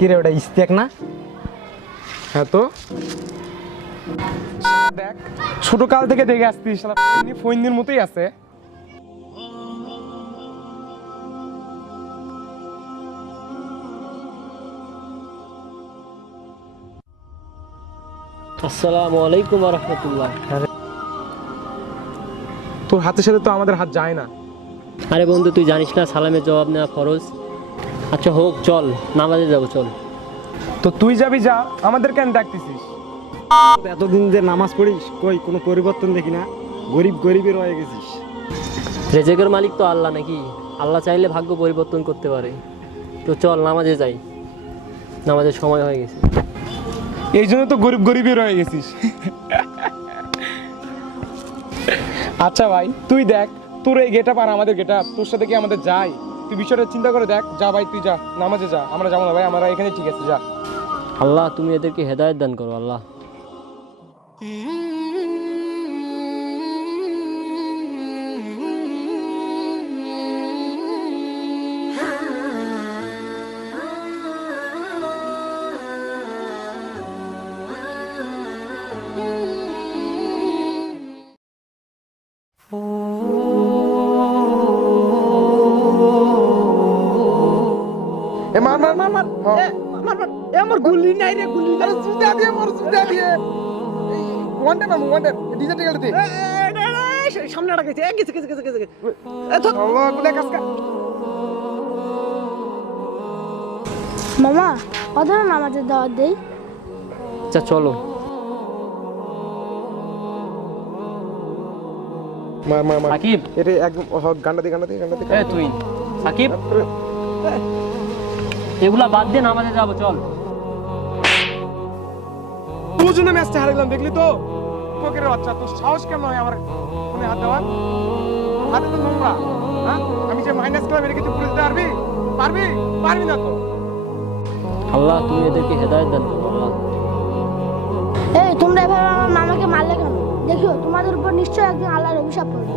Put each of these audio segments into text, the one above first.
কি রে ওটা ইস্তেক না? হ্যাঁ তো। দেখ ছোট কাল থেকে দেখে আসতিস মতোই আছে। আসসালামু আলাইকুম রহমতুল্লাহ। তোর হাতের সাথে তো আমাদের হাত যায় না। আরে বন্ধু তুই জানিস না সালামের জবাব নেওয়া ফরজ? আচ্ছা হোক চল নামাজে যাব চল। তো তুই যাবি যা। আমাদের কেন ডাকতেছিস? এতদিন যে নামাজ পড়িস কই কোনো পরিবর্তন দেখি না। গরিব গরিবের হয়ে গেছিস। রেজেকের মালিক তো আল্লাহ নাকি? আল্লাহ চাইলে ভাগ্য পরিবর্তন করতে পারে। তো চল নামাজে যাই। নামাজের সময় হয়ে গেছে। এই জন্য তো গরিব গরিবই রয়ে গেছিস। আচ্ছা ভাই তুই দেখ তোর এই গেটা আর আমাদের গেটা তোর সাথে কি আমাদের যাই? তুই বিষয়টা চিন্তা করে দেখ। যা ভাই তুই যা নামাজে যা। আমরা যাব না ভাই আমরা এখানে ঠিক আছে যা। আল্লাহ তুমি এদেরকে হেদায়ত দান করো আল্লাহ। আমার গুলি নাই রে গুলি আরে জুতা দিয়ে মার জুতা দিয়ে ওয়ান্ডে মার ওয়ান্ডে ডিজে টিকেট দে। সামনে আটা গেছে গেছে গেছে গেছে। গেছে আল্লাহ গুলে কাসকা মামা অধর নামাজের দাওয়াত দেই। আচ্ছা চলো। মার মার মার সাকিব। এটা একদম গান্ডা দি গান্ডা দি গান্ডা দি। এ তুই। সাকিব। এগুলা বাদ দিয়ে নামাজে যাব চল। তোর জন্য ম্যাচটা হারাইলাম দেখলি তো? ফকিরের বাচ্চা তোর সাহস কেমন হয় আমার ফোনে হাত দেওয়ার? হাতে তো নোংরা হ্যাঁ? আমি যে মাইনাস করলাম এটা কি তুই দিতে পারবি? পারবি? পারবি না তো। আল্লাহ তুমি এদেরকে হেদায়েত দান করো আল্লাহ। এই তোমরা এভাবে আমার মামাকে মারলে কেন? দেখিও তোমাদের উপর নিশ্চয়ই একদিন আল্লাহর অভিশাপ পড়বে।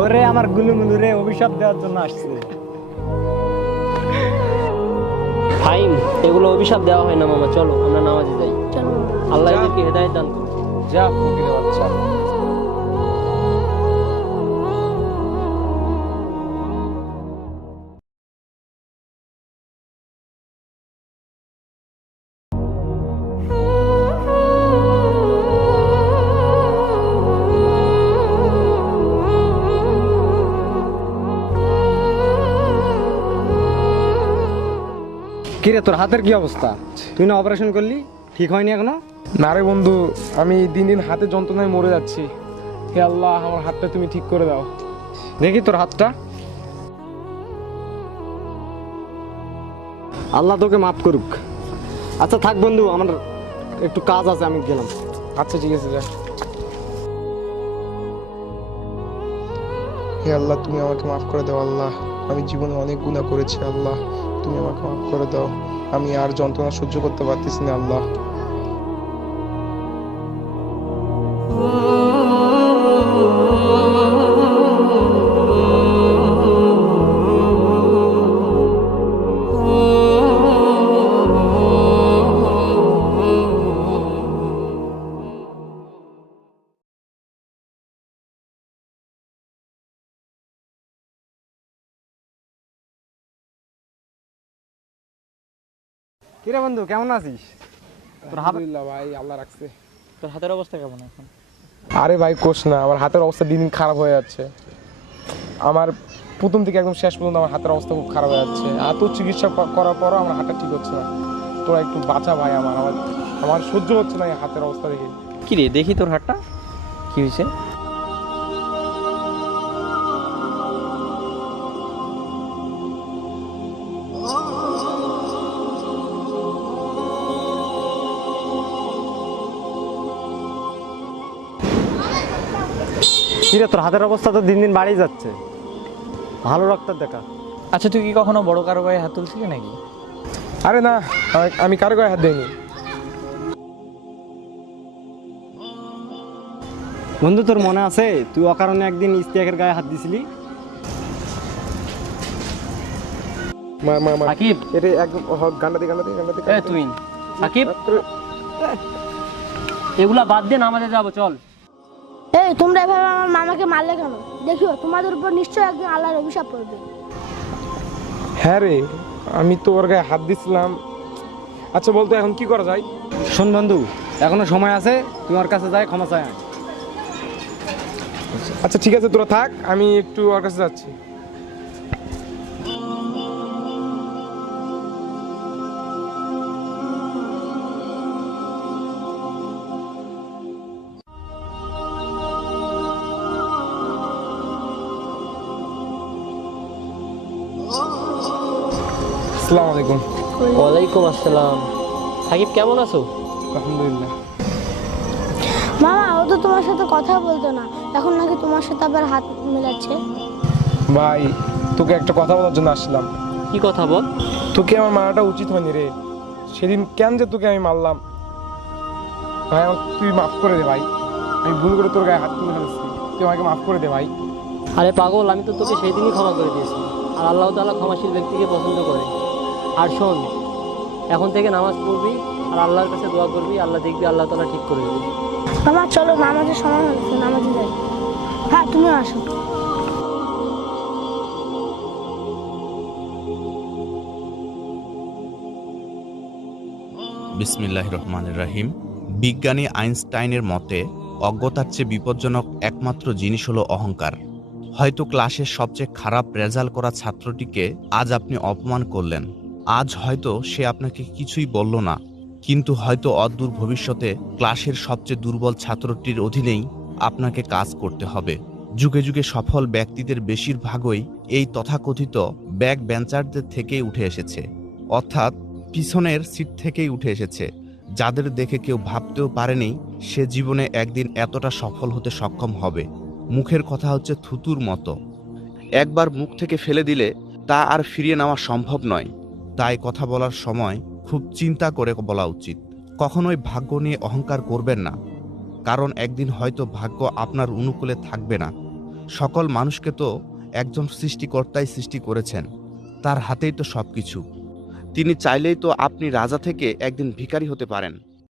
ওরে আমার গুলুমুলু রে অভিশাপ দেওয়ার জন্য আসছে। ফাইন এগুলো অভিশাপ দেওয়া হয় না মামা চলো আমরা নামাজে যাই। চলো। আল্লাহ কি হেদায়ত হেদায়েত দান করো যা ফকিরের বাচ্চা। কি রে তোর হাতের কি অবস্থা? তুই না অপারেশন করলি? ঠিক হয়নি এখনও? না রে বন্ধু আমি দিন দিন হাতে যন্ত্রণায় মরে যাচ্ছি। হে আল্লাহ আমার হাতটা তুমি ঠিক করে দাও। দেখি তোর হাতটা। আল্লাহ তোকে মাফ করুক। আচ্ছা থাক বন্ধু আমার একটু কাজ আছে আমি গেলাম। আচ্ছা ঠিক আছে যা। হে আল্লাহ তুমি আমাকে মাফ করে দাও আল্লাহ। আমি জীবনে অনেক গুনাহ করেছি আল্লাহ। তুমি আমাকে মাফ করে দাও। আমি আর যন্ত্রণা সহ্য করতে পারতেছি না আল্লাহ। কি রে বন্ধু কেমন আছিস? তোর হাত আলহামদুলিল্লাহ ভাই আল্লাহ রাখছে। তোর হাতের অবস্থা কেমন এখন? আরে ভাই কোষ না আমার হাতের অবস্থা দিন দিন খারাপ হয়ে যাচ্ছে। আমার প্রথম থেকে একদম শেষ পর্যন্ত আমার হাতের অবস্থা খুব খারাপ হয়ে যাচ্ছে। এত চিকিৎসা করার পরও আমার হাতটা ঠিক হচ্ছে না। তোরা একটু বাঁচা ভাই আমার আমার আমার সহ্য হচ্ছে না এই হাতের অবস্থা দেখে। কি রে দেখি তোর হাতটা। কি হয়েছে? কি রে তোর হাতের অবস্থা তো দিন দিন বাড়িয়ে যাচ্ছে। ভালো ডাক্তার দেখা। আচ্ছা তুই কি কখনো বড় কারও গায়ে হাত তুলছিলি নাকি? আরে না আমি- কারও গায়ে হাত দিইনি। বন্ধু তোর মনে আছে? তুই অকারণে একদিন ইস্তিয়াকের গায়ে হাত দিছিলি? মা মা মা। সাকিব এটা একদম গান্ডা দি গান্ডা দি গান্ডা দি এ তুই। সাকিব এগুলা বাদ দিয়ে আমাদের যাব চল। এই তোমরা এভাবে আমার মামাকে মারলে কেন? দেখিও তোমাদের উপর নিশ্চয়ই একদিন আল্লাহর অভিশাপ পড়বে। হ্যাঁ রে আমি তো ওর গায়ে হাত দিছিলাম। আচ্ছা বলতো এখন কি করা যায়? শোন বন্ধু এখনও সময় আছে তুই ওর কাছে যাই ক্ষমা চাই। আচ্ছা ঠিক আছে তোরা থাক আমি একটু ওর কাছে যাচ্ছি। আসসালামু আলাইকুম। ওয়ালাইকুম আসসালাম। সাকিব কেমন আছো? আলহামদুলিল্লাহ। মামা ও তো তোমার সাথে কথা বলতো না। এখন নাকি তোমার সাথে আবার হাত মেলাচ্ছে। ভাই তোকে একটা কথা বলার জন্য আসলাম। কি কথা বল? তোকে আমার মারাটা উচিত হয়নি রে। সেদিন কেন যে তোকে আমি মারলাম? ভাই আমাকে তুই মাফ করে দে ভাই। আমি ভুল করে তোর গায়ে হাত তুলে ফেলেছি। তুই আমাকে মাফ করে দে ভাই। আরে পাগল আমি তো তোকে সেই দিনই ক্ষমা করে দিয়েছি। আর আল্লাহ তালা ক্ষমাশীল ব্যক্তিকে পছন্দ করে। আর শোন এখন থেকে নামাজ পড়বি আর আল্লাহর কাছে দোয়া করবি আল্লাহ দেখবি আল্লাহ তালা ঠিক করে দেবে। মামা চলো নামাজের সময় হয়েছে নামাজে যাই। হ্যাঁ তুমি আসো। বিসমিল্লাহ রহমানের রাহিম। বিজ্ঞানী আইনস্টাইনের মতে অজ্ঞতার চেয়ে বিপজ্জনক একমাত্র জিনিস হলো অহংকার। হয়তো ক্লাসের সবচেয়ে খারাপ রেজাল্ট করা ছাত্রটিকে আজ আপনি অপমান করলেন। আজ হয়তো সে আপনাকে কিছুই বলল না। কিন্তু হয়তো অদূর ভবিষ্যতে ক্লাসের সবচেয়ে দুর্বল ছাত্রটির অধীনেই আপনাকে কাজ করতে হবে। যুগে যুগে সফল ব্যক্তিদের বেশিরভাগই এই তথাকথিত ব্যাক বেঞ্চারদের থেকেই উঠে এসেছে। অর্থাৎ পিছনের সিট থেকেই উঠে এসেছে। যাদের দেখে কেউ ভাবতেও পারেনি, সে জীবনে একদিন এতটা সফল হতে সক্ষম হবে। মুখের কথা হচ্ছে থুতুর মতো। একবার মুখ থেকে ফেলে দিলে তা আর ফিরিয়ে নেওয়া সম্ভব নয়। তাই কথা বলার সময় খুব চিন্তা করে বলা উচিত। কখনোই ভাগ্য নিয়ে অহংকার করবেন না। কারণ একদিন হয়তো ভাগ্য আপনার অনুকূলে থাকবে না। সকল মানুষকে তো একজন সৃষ্টিকর্তাই সৃষ্টি করেছেন। তার হাতেই তো সবকিছু। তিনি চাইলেই তো আপনি রাজা থেকে একদিন ভিখারি হতে পারেন।